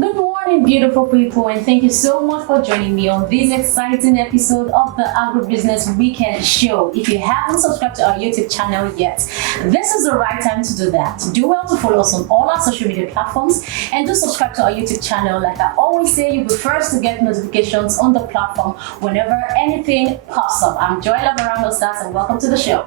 Good morning, beautiful people, and thank you so much for joining me on this exciting episode of the Agribusiness Weekend Show. If you haven't subscribed to our YouTube channel yet, this is the right time to do that. Do well to follow us on all our social media platforms and do subscribe to our YouTube channel. Like I always say, you'll be first to get notifications on the platform whenever anything pops up. I'm Joy Lavarando Stars, and welcome to the show.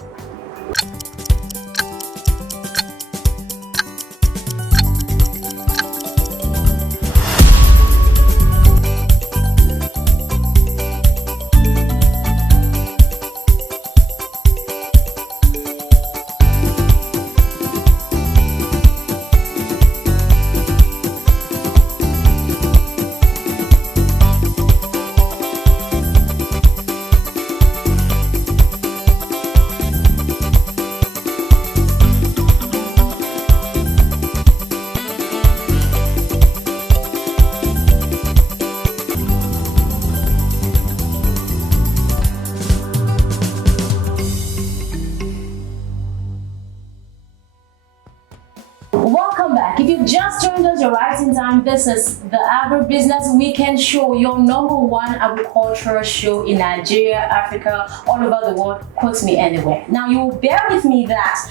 Welcome back. If you just joined us, you're right in time. This is the Agribusiness Weekend Show, your #1 agricultural show in Nigeria, Africa, all over the world. Quote me anywhere. Now, you will bear with me that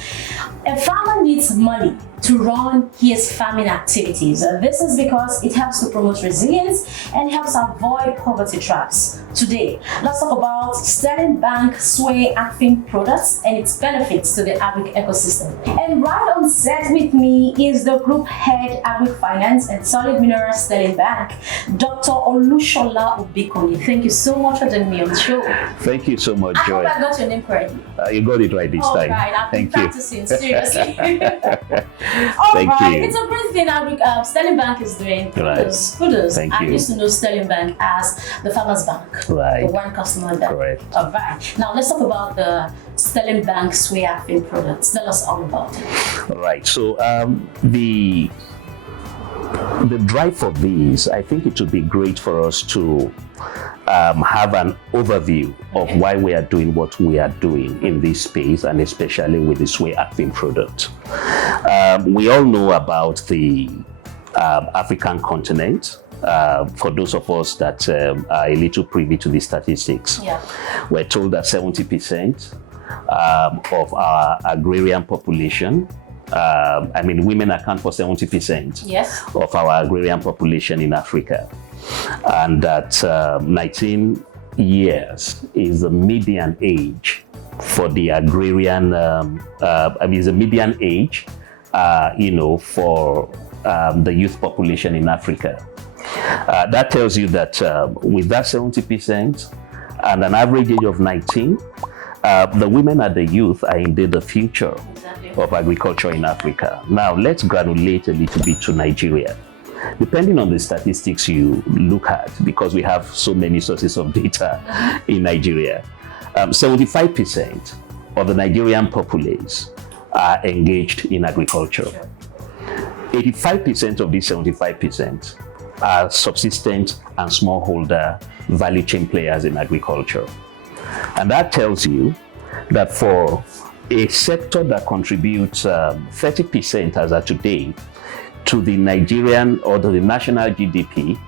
a farmer needs money to run his farming activities. This is because it helps to promote resilience and helps avoid poverty traps. Today, let's talk about Sterling Bank Sway Agfin Products and its benefits to the Agric Ecosystem. And right on set with me is the Group Head Agric Finance and Solid Minerals Sterling Bank, Dr. Olushola Obikanye. Thank you so much for joining me on the show. Thank you so much, Joy. I hope I got your name correctly. You got it right this time. Right, I've been practicing, seriously. Thank you. It's a great thing Sterling Bank is doing. Kudos. Thank I you. used to know Sterling Bank as the Farmers Bank. Right. The one customer there. Correct. All right. Now let's talk about the Sterling Bank Sway Agfin Products. Tell us all about it. All right. So the drive for these, I think it would be great for us to have an overview of why we are doing what we are doing in this space, and especially with the Sway Agfin product. We all know about the African continent. For those of us that are a little privy to the statistics, we're told that 70% of our agrarian population, women account for 70% of our agrarian population in Africa, and that 19 years is the median age for the agrarian. Is the median age, for the youth population in Africa. That tells you that with that 70% and an average age of 19, the women and the youth are indeed the future of agriculture in Africa. Now, let's granulate a little bit to Nigeria. Depending on the statistics you look at, because we have so many sources of data in Nigeria, 75% of the Nigerian populace are engaged in agriculture. 85% of these 75% are subsistent and smallholder value chain players in agriculture. And that tells you that for a sector that contributes 30% as of today to the Nigerian or to the national GDP,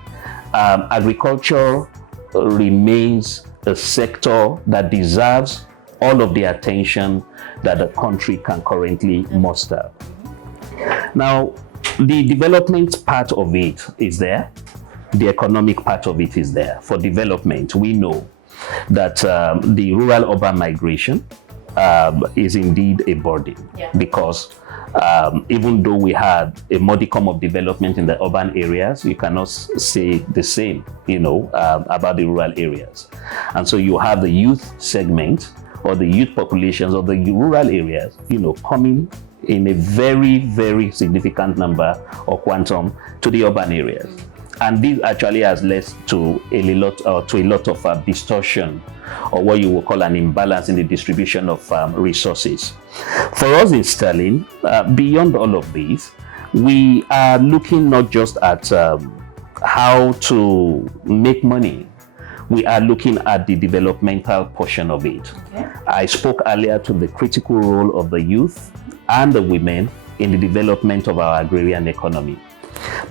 agriculture remains a sector that deserves all of the attention that the country can currently muster. Now, the development part of it is there. The economic part of it is there. For development, we know that the rural-urban migration is indeed a burden, because even though we had a modicum of development in the urban areas, you cannot say the same, about the rural areas. And so you have the youth segment or the youth populations of the rural areas, coming in a very, very significant number or quantum to the urban areas. And this actually has led to a lot of distortion, or what you will call an imbalance in the distribution of resources. For us in Sterling, beyond all of these, we are looking not just at how to make money. We are looking at the developmental portion of it. Okay. I spoke earlier to the critical role of the youth and the women in the development of our agrarian economy.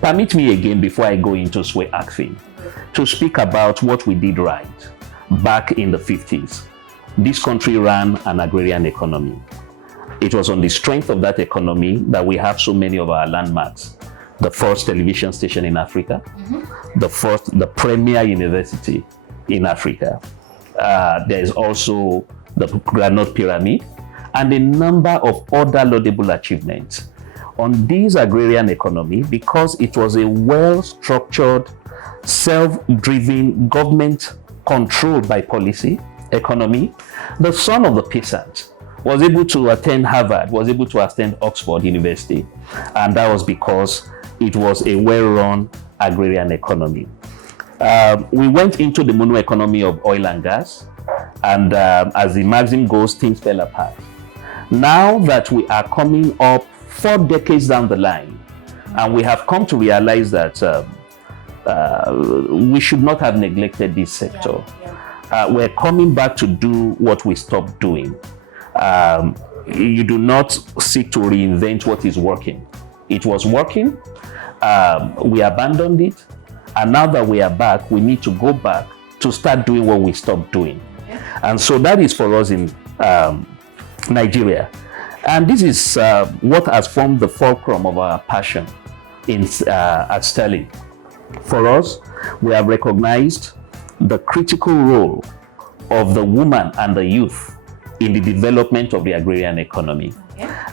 Permit me again, before I go into Sway Agfin, to speak about what we did right back in the 50s. This country ran an agrarian economy. It was on the strength of that economy that we have so many of our landmarks. The first television station in Africa, the premier university in Africa. There is also the Granite Pyramid and a number of other laudable achievements. On this agrarian economy, because it was a well-structured, self-driven, government-controlled by policy economy, the son of the peasant was able to attend Harvard, was able to attend Oxford University, and that was because it was a well-run agrarian economy. We went into the mono economy of oil and gas, and as the maxim goes, things fell apart. Now that we are coming up 4 decades down the line, and we have come to realize that we should not have neglected this sector. We're coming back to do what we stopped doing. You do not seek to reinvent what is working. It was working, we abandoned it, and now that we are back, we need to go back to start doing what we stopped doing. And so that is for us in Nigeria. And this is what has formed the fulcrum of our passion at Sterling. For us, we have recognized the critical role of the woman and the youth in the development of the agrarian economy.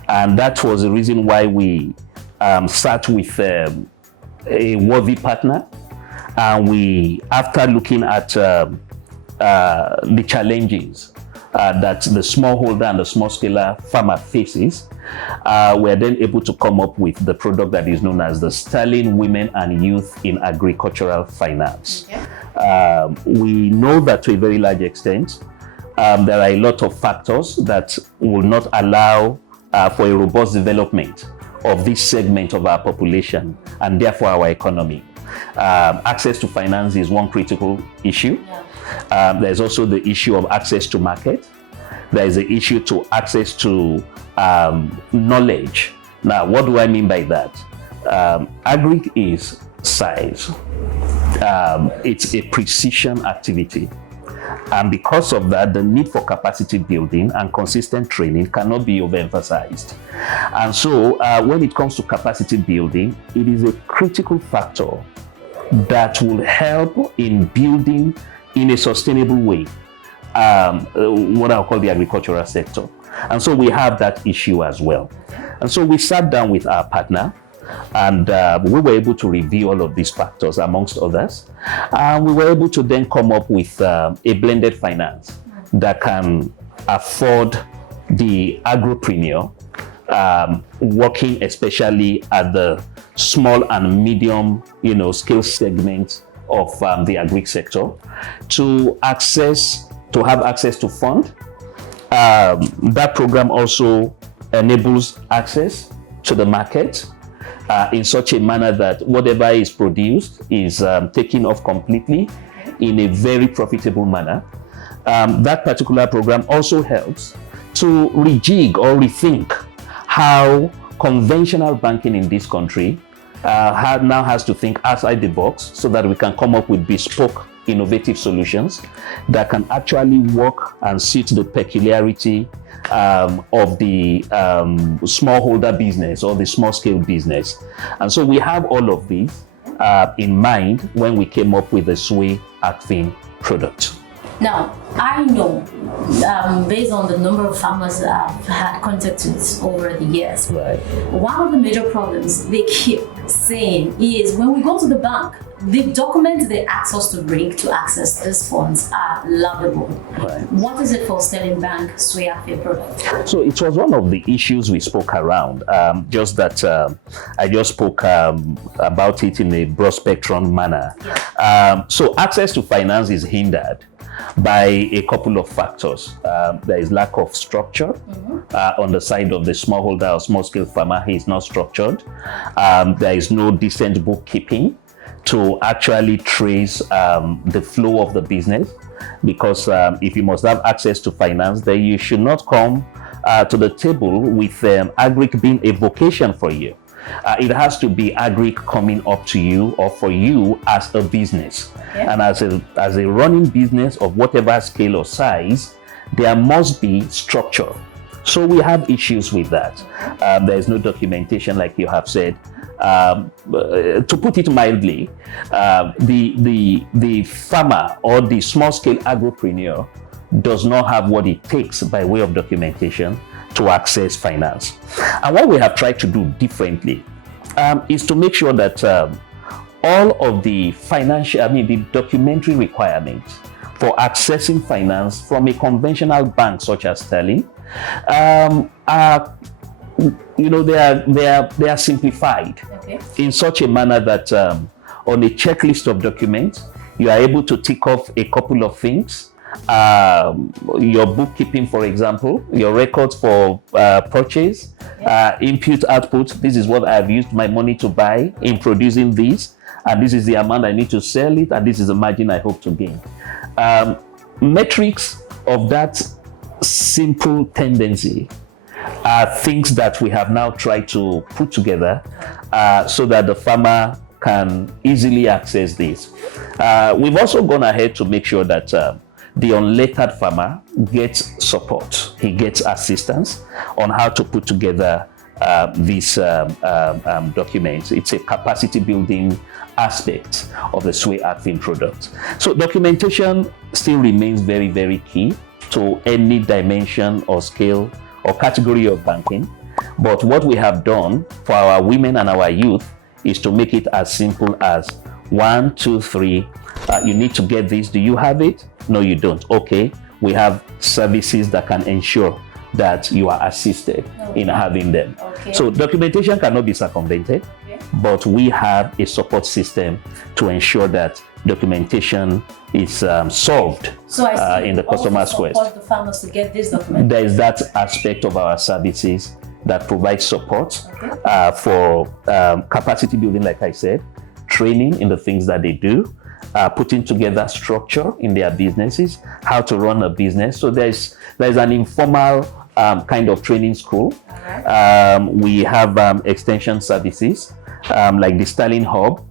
And that was the reason why we sat with a worthy partner. And we, after looking at the challenges that the smallholder and the small-scaler farmer faces, we are then able to come up with the product that is known as the Sterling Women and Youth in Agricultural Finance. We know that to a very large extent, there are a lot of factors that will not allow for a robust development of this segment of our population and therefore our economy. Access to finance is one critical issue. There's also the issue of access to market. There is the issue to access to knowledge. Now, what do I mean by that? Agric is size. It's a precision activity. And because of that, the need for capacity building and consistent training cannot be overemphasized. And so when it comes to capacity building, it is a critical factor that will help in building in a sustainable way what I'll call the agricultural sector. And so we have that issue as well. And so we sat down with our partner, and we were able to review all of these factors amongst others. And we were able to then come up with a blended finance that can afford the agripreneur working especially at the small and medium scale segment of the agri sector to have access to fund. That program also enables access to the market in such a manner that whatever is produced is taken off completely in a very profitable manner. That particular program also helps to rejig or rethink how conventional banking in this country now has to think outside the box so that we can come up with bespoke, innovative solutions that can actually work and suit the peculiarity of the smallholder business or the small-scale business. And so we have all of these in mind when we came up with the Sway Agfin product. Now, I know, based on the number of farmers I've had contact with over the years, one of the major problems they keep saying is when we go to the bank, the documents they ask us to bring to access these funds are laudable. What is it for Sterling Bank Sway Agfin Product? So it was one of the issues we spoke around, just that I just spoke about it in a broad spectrum manner. So access to finance is hindered by a couple of factors. There is lack of structure on the side of the smallholder or small-scale farmer. He is not structured. There is no decent bookkeeping to actually trace the flow of the business, because if you must have access to finance, then you should not come to the table with Agric being a vocation for you. It has to be Agric coming up to you or for you as a business. Okay. And as a running business of whatever scale or size, there must be structure. So we have issues with that. There is no documentation, like you have said. To put it mildly, the farmer or the small-scale agripreneur does not have what it takes by way of documentation to access finance. And what we have tried to do differently is to make sure that all of the the documentary requirements for accessing finance from a conventional bank such as Sterling are, they are simplified in such a manner that on a checklist of documents, you are able to tick off a couple of things. Your bookkeeping, for example, your records for purchase, input, output. This is what I've used my money to buy in producing this, and this is the amount I need to sell it, and this is the margin I hope to gain. Metrics of that simple tendency are things that we have now tried to put together so that the farmer can easily access this. We've also gone ahead to make sure that the unlettered farmer gets support. He gets assistance on how to put together these documents. It's a capacity building aspect of the Sway Agfin product. So documentation still remains very, very key to any dimension or scale or category of banking. But what we have done for our women and our youth is to make it as simple as 1, 2, 3. You need to get this. Do you have it? No, you don't. Okay. We have services that can ensure that you are assisted in having them. So documentation cannot be circumvented, but we have a support system to ensure that documentation is solved in the customer's quest. The farmers to get this document. There is that aspect of our services that provides support for capacity building, like I said, training in the things that they do, putting together structure in their businesses, how to run a business. So there's an informal kind of training school. We have extension services like the Sterling Hub,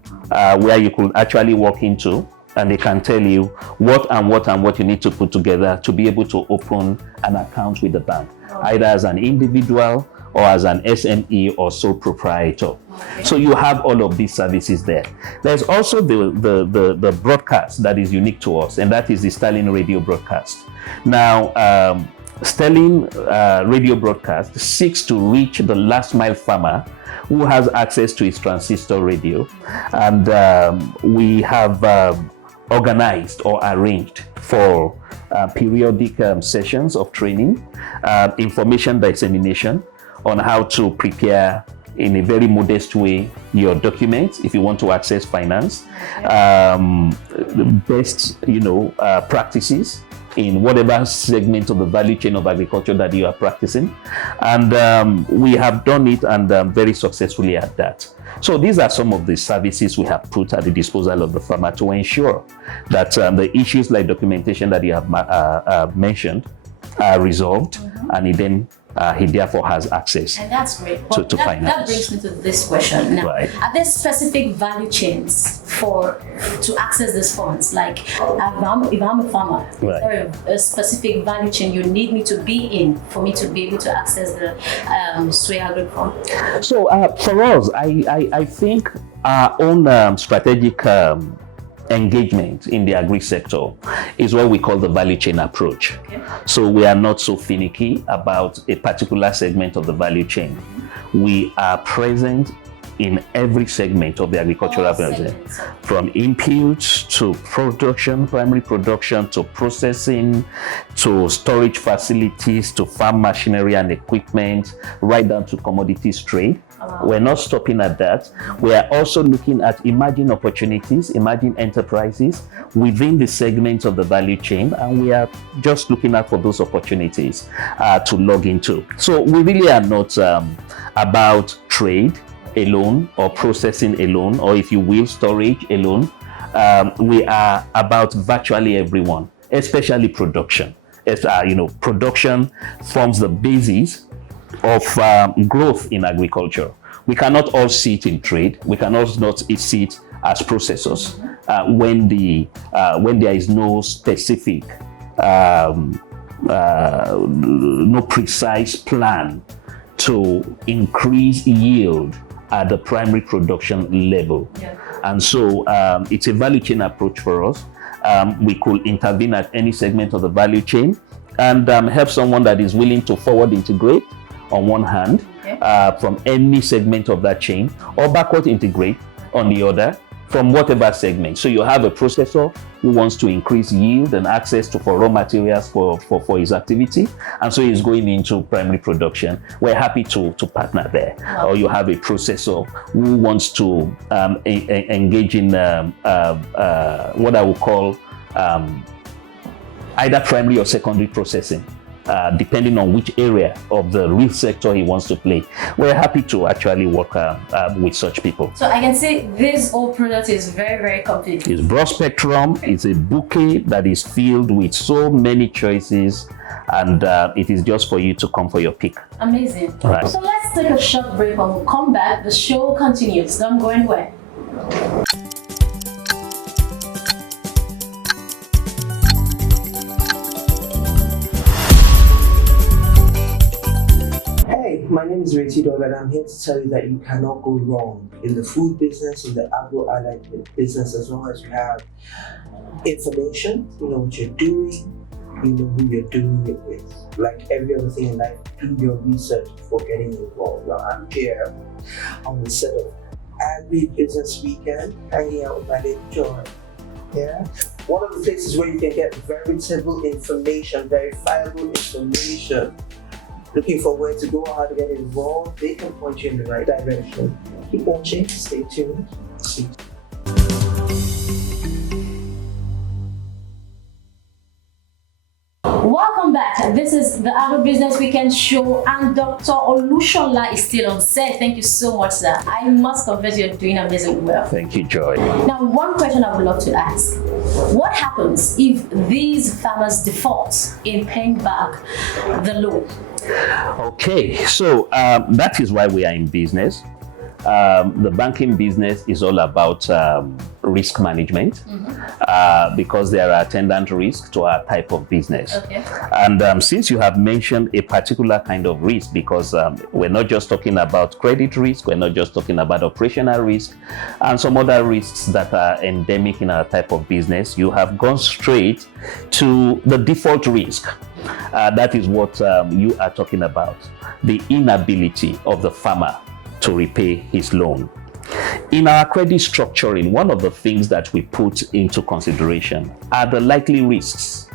where you could actually walk into and they can tell you what you need to put together to be able to open an account with the bank, either as an individual or as an SME or sole proprietor. So you have all of these services there. There's also the broadcast that is unique to us, and that is the Sterling radio broadcast. Now, Sterling radio broadcast seeks to reach the last mile farmer who has access to his transistor radio, and we have organized or arranged for periodic sessions of training, information dissemination on how to prepare in a very modest way your documents if you want to access finance, best practices in whatever segment of the value chain of agriculture that you are practicing. And we have done it, and very successfully at that. So these are some of the services we have put at the disposal of the farmer to ensure that the issues like documentation that you have mentioned are resolved, and he therefore has access and that's great. to finance. That brings me to this question. Now, are there specific value chains to access these funds? Like, if I'm a farmer, is there a specific value chain you need me to be in for me to be able to access the Sway Agric Fund? So for us, I think our own strategic engagement in the agri sector is what we call the value chain approach. So we are not so finicky about a particular segment of the value chain. We are present in every segment of the agricultural value, from inputs to production, primary production, to processing, to storage facilities, to farm machinery and equipment, right down to commodities trade. We're not stopping at that. We are also looking at emerging opportunities, emerging enterprises within the segments of the value chain, and we are just looking out for those opportunities to log into. So we really are not about trade alone or processing alone, or if you will, storage alone. We are about virtually everyone, especially production. Production forms the basis of growth in agriculture. we cannot all see it in trade. We cannot not see it as processors when there is no specific, no precise plan to increase yield at the primary production level. Yeah. And so it's a value chain approach for us. We could intervene at any segment of the value chain and help someone that is willing to forward integrate on one hand, from any segment of that chain, or backward integrate on the other from whatever segment. So you have a processor who wants to increase yield and access to for raw materials for his activity, and so he's going into primary production. We're happy to partner there. Wow. Or you have a processor who wants to engage in what I would call either primary or secondary processing, depending on which area of the real sector he wants to play. We're happy to actually work with such people. So I can say this whole product is very, very complete. It's broad spectrum. It's a bouquet that is filled with so many choices, and it is just for you to come for your pick. Amazing. Right. So let's take a short break. When we come back, the show continues. Don't go anywhere. My name is Reti Dog, and I'm here to tell you that you cannot go wrong in the food business, in the agro-allied business, as long as you have information, you know what you're doing, you know who you're doing it with. Like every other thing in life, do your research before getting involved. Now, I'm here on the set of Agric Business Weekend, hanging out with my lady Joy. Yeah, one of the places where you can get veritable information, verifiable information. Looking for where to go, how to get involved, they can point you in the right direction. Keep watching, stay tuned. Welcome back. This is the Agri Business Weekend show, and Dr. Olushola is still on set. Thank you so much, sir. I must confess you're doing amazing well. Thank you, Joy. Now, one question I would love to ask. What happens if these farmers default in paying back the loan? Okay, so that is why we are in business. The banking business is all about risk management, because there are attendant risks to our type of business. Okay. And since you have mentioned a particular kind of risk, because we're not just talking about credit risk, we're not just talking about operational risk, and some other risks that are endemic in our type of business, you have gone straight to the default risk. That is what you are talking about, the inability of the farmer to repay his loan. In our credit structuring, one of the things that we put into consideration are the likely risks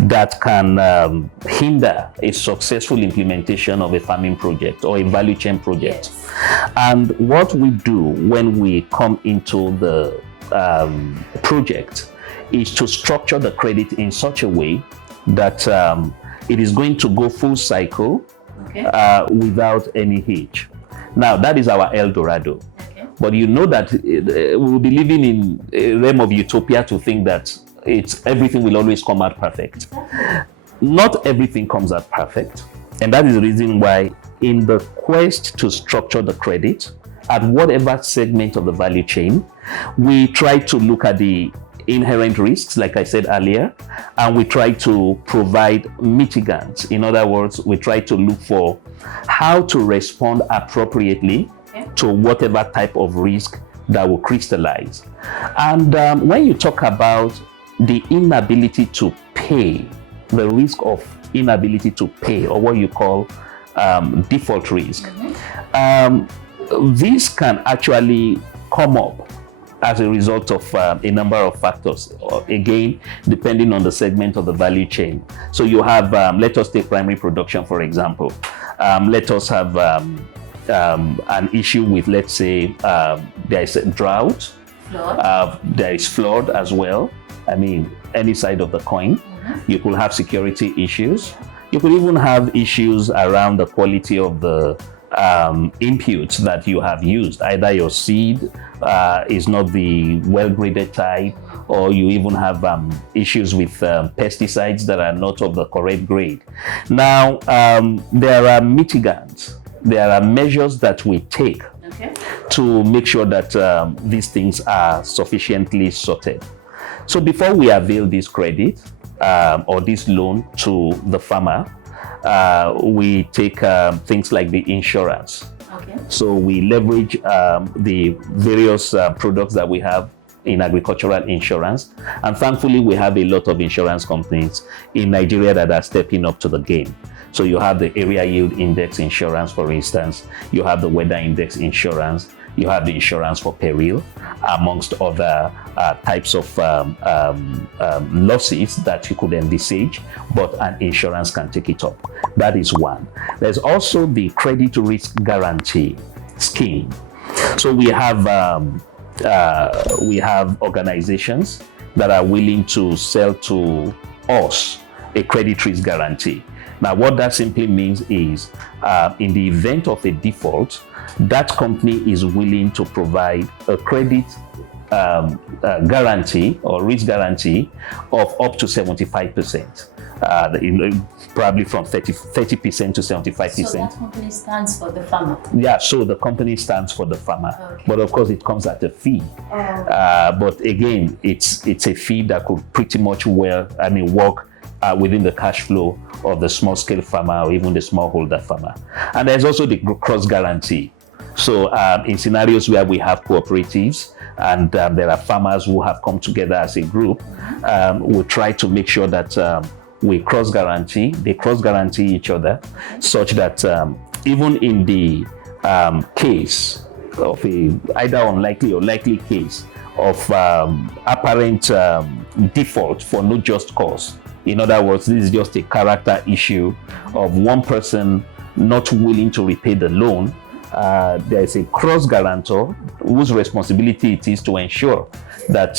that can hinder a successful implementation of a farming project or a value chain project. Yes. And what we do when we come into the project is to structure the credit in such a way that it is going to go full cycle, without any hitch. Now, that is our El Dorado. Okay. But you know that we will be living in a realm of utopia to think that everything will always come out perfect. Not everything comes out perfect. And that is the reason why, in the quest to structure the credit at whatever segment of the value chain, we try to look at the inherent risks, like I said earlier, and we try to provide mitigants. In other words, we try to look for how to respond appropriately to whatever type of risk that will crystallize. And when you talk about the inability to pay, the risk of inability to pay, or what you call default risk, this can actually come up as a result of a number of factors, again, depending on the segment of the value chain. So you have, let us take primary production, for example. Let us have an issue with, let's say, there is a drought, there is flood as well. I mean, any side of the coin. You could have security issues. You could even have issues around the quality of the inputs that you have used. Either your seed is not the well-graded type, or you even have issues with pesticides that are not of the correct grade. Now, there are mitigants. There are measures that we take to make sure that these things are sufficiently sorted. So before we avail this credit or this loan to the farmer, we take things like the insurance. Okay. So we leverage the various products that we have in agricultural insurance. And thankfully, we have a lot of insurance companies in Nigeria that are stepping up to the game. So you have the area yield index insurance, for instance. You have the weather index insurance. You have the insurance for peril, amongst other types of losses that you could envisage, but an insurance can take it up. That is one. There's also the credit risk guarantee scheme. So we have organizations that are willing to sell to us a credit risk guarantee. Now, what that simply means is, in the event of a default, that company is willing to provide a credit guarantee or risk guarantee of up to 75%. Probably from 30% to 75%. So that company stands for the farmer? Yeah, so the company stands for the farmer. Okay. But of course, it comes at a fee. But again, it's a fee that could pretty much work within the cash flow of the small-scale farmer or even the smallholder farmer. And there's also the cross guarantee. So in scenarios where we have cooperatives and there are farmers who have come together as a group, we try to make sure that we they cross-guarantee each other, such that even in the case of either unlikely or likely case of apparent default for no just cause. In other words, this is just a character issue of one person not willing to repay the loan. There is a cross-guarantor whose responsibility it is to ensure that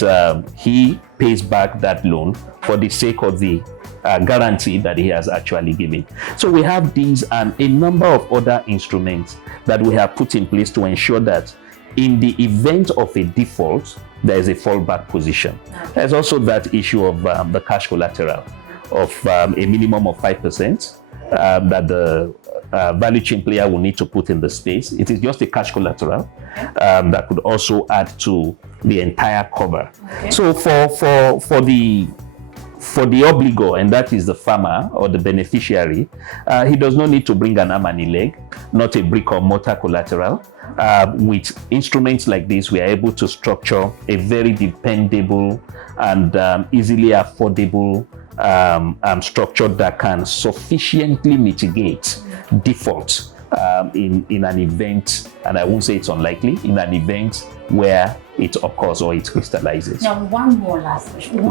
he pays back that loan for the sake of the guarantee that he has actually given. So we have these and a number of other instruments that we have put in place to ensure that in the event of a default, there is a fallback position. There's also that issue of the cash collateral of a minimum of 5% that the value chain player will need to put in the space. It is just a cash collateral that could also add to the entire cover. Okay. So for the obligor, and that is the farmer or the beneficiary, he does not need to bring an arm and a leg, not a brick or mortar collateral. With instruments like this, we are able to structure a very dependable and easily affordable structure that can sufficiently mitigate default in an event, and I won't say it's unlikely, in an event where it occurs or it crystallizes. Now, one last question.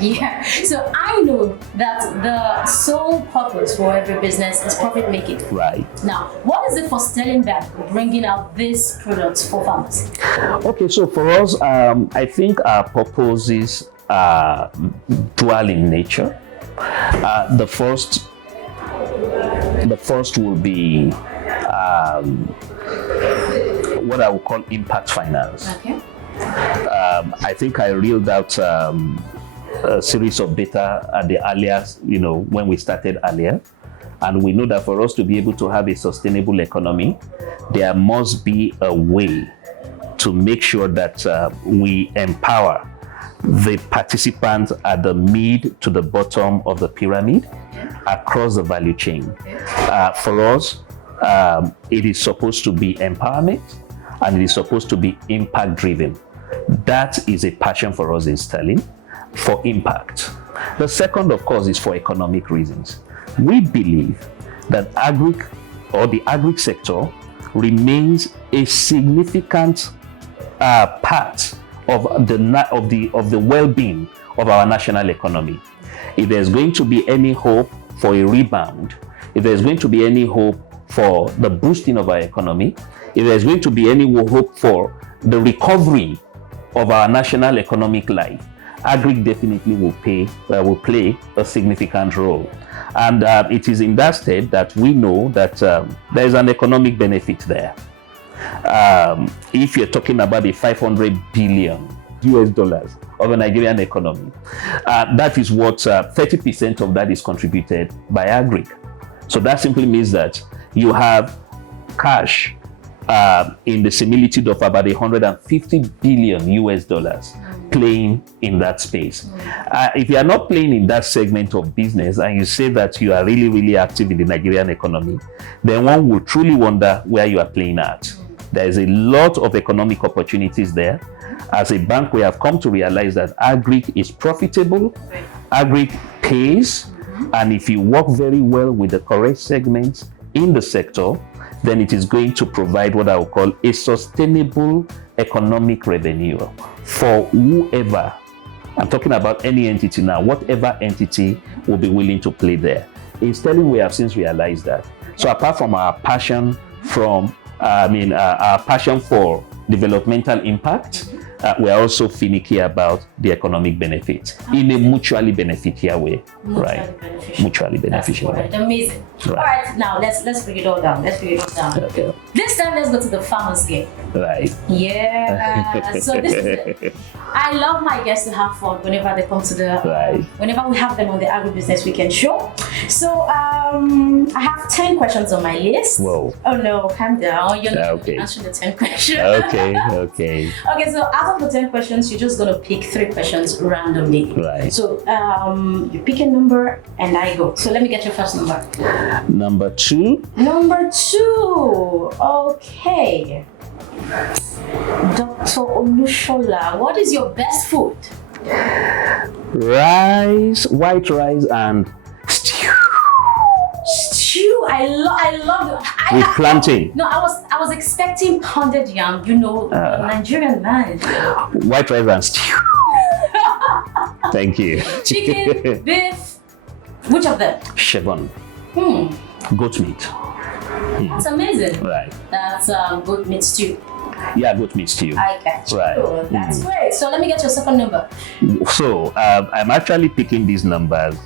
Yeah. So I know that the sole purpose for every business is profit making. Right. Now, what is it for Sterling Bank bringing out these products for farmers? Okay, so for us, I think our purposes are dual in nature. The first will be what I would call impact finance. Okay. I think I reeled out a series of data at the earliest, when we started earlier. And we know that for us to be able to have a sustainable economy, there must be a way to make sure that we empower the participants at the mid to the bottom of the pyramid across the value chain. For us, it is supposed to be empowerment and it is supposed to be impact driven. That is a passion for us in Sterling, for impact. The second, of course, is for economic reasons. We believe that the agric sector remains a significant part of the well-being of our national economy. If there's going to be any hope for a rebound, if there's going to be any hope for the boosting of our economy, if there's going to be any hope for the recovery of our national economic life, agric definitely will play a significant role. And it is in that state that we know that there is an economic benefit there. If you're talking about the $500 billion of a Nigerian economy, that is what 30% of that is contributed by agric. So that simply means that you have cash in the similitude of about 150 billion US dollars playing in that space. If you are not playing in that segment of business and you say that you are really, really active in the Nigerian economy, then one will truly wonder where you are playing at. There is a lot of economic opportunities there. As a bank, we have come to realize that Agric is profitable, Agric pays, and if you work very well with the correct segments in the sector, then it is going to provide what I would call a sustainable economic revenue for whoever. I'm talking about any entity now, whatever entity will be willing to play there. In Sterling, we have since realized that. So apart from our passion our passion for developmental impact, we're also finicky about the economic benefit in a mutually beneficial way. Mutually beneficial way. Amazing. Right. All right, now let's bring it all down. Okay. This time, let's go to the farmer's game. Right. Yeah. So this is it. I love my guests to have fun whenever they come to the whenever we have them on the Agribusiness Weekend show. So I have 10 questions on my list. Whoa. Oh no, calm down. You're not answering the 10 questions. Okay, so out of the 10 questions, you're just gonna pick 3 questions randomly. Right. So you pick a number and I go. So let me get your first number. Number 2. Number 2. Okay. Dr. Olushola, what is your best food? Rice, white rice and stew. Stew, I love it. With plantain. No, I was expecting pounded yam, Nigerian man. White rice and stew. Thank you. Chicken, beef, which of them? Chevron. Goat meat. That's amazing. Right. That's goat meat stew. Yeah, goat meat stew. I got you. Right. That's great. So let me get your second number. So I'm actually picking these numbers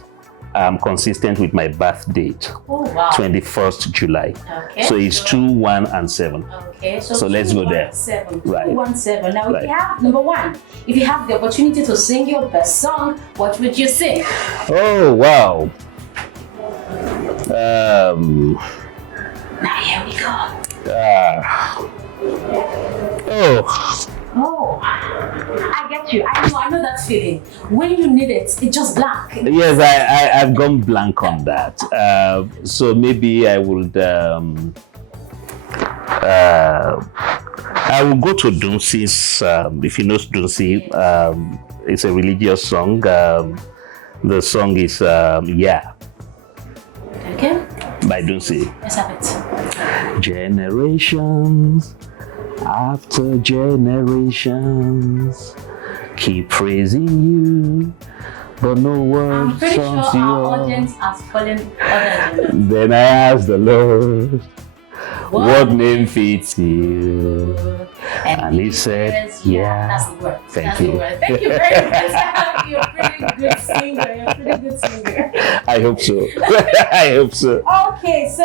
consistent with my birth date. Oh wow. 21st July. Okay. So it's 2, 1, and 7. Okay. So let's go there. 7. Right. 2, 1, 7. Now if you have number 1, if you have the opportunity to sing your best song, what would you sing? Oh wow. Now here we go. Oh, I get you. I know that feeling. When you need it, it's just blank. Yes, I've gone blank on that. So maybe I would I will go to Dunsi's. If you know Dunsi, it's a religious song. The song is Yeah. Okay. By Dunsi. Let's have it. Generations after generations keep praising you, but no word I'm pretty sure sums our you. audience has fallen other than Then I asked the Lord, what name fits you? And he said, yeah. That's the word. Thank you. Thank you very much. You're a pretty good singer. I hope so. I hope so. Okay, so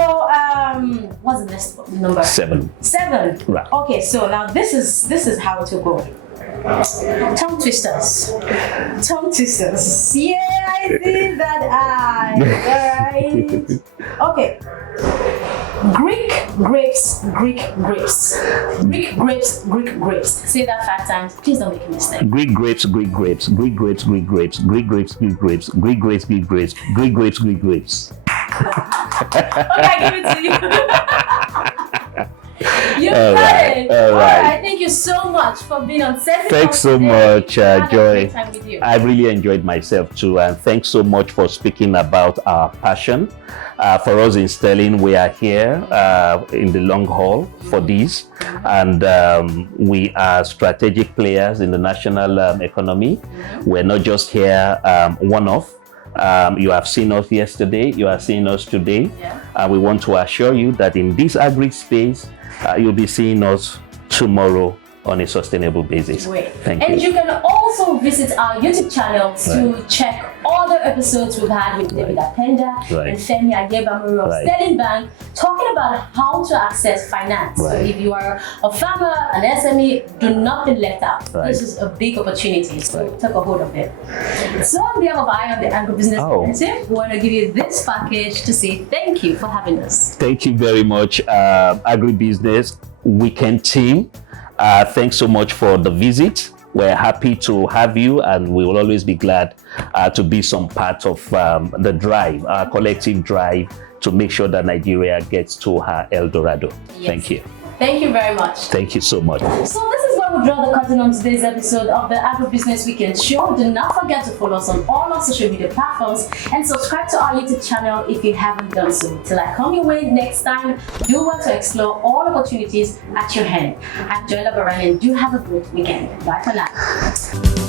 what's the next number? 7. 7. Right. Okay, so now this is how to go. Tongue twisters. Tongue twisters. Yeah, I see that eye. Alright. Okay. Greek grapes, Greek grapes. Greek grapes, Greek grapes. Say that 5 times. Please don't make a mistake. Greek grapes, Greek grapes. Greek grapes, Greek grapes. Greek grapes, Greek grapes. Greek grapes, Greek grapes. Greek grapes, Greek grapes. Okay, I give it to you. You All got right, it. all right. Thank you so much for being on set. Thanks so today. much, I had a Joy. great time with you. I really enjoyed myself too, and thanks so much for speaking about our passion. For us in Sterling, we are here in the long haul for this, and we are strategic players in the national economy. We're not just here one-off. You have seen us yesterday, you are seeing us today. We want to assure you that in this agri space, you'll be seeing us tomorrow on a sustainable basis. Thank you. And you can also visit our YouTube channel to check all the episodes we've had with David Apenda and Femi Agebamuru of Sterling Bank, talking about how to access finance. So if you are a farmer, an SME, do not be left out. This is a big opportunity, so take a hold of it. So on behalf of I am the Agribusiness Team, we want to give you this package to say thank you for having us. Thank you very much, Agribusiness. weekend team. Thanks so much for the visit. We're happy to have you, and we will always be glad to be some part of the drive, our collective drive to make sure that Nigeria gets to her El Dorado. Yes. Thank you. Thank you very much. Thank you so much. So this is where we draw the curtain on today's episode of the Agribusiness Weekend Show. Do not forget to follow us on all our social media platforms and subscribe to our YouTube channel if you haven't done so. Till I come your way next time, do well to explore all opportunities at your hand. I'm Joella Barani, and do have a great weekend. Bye for now.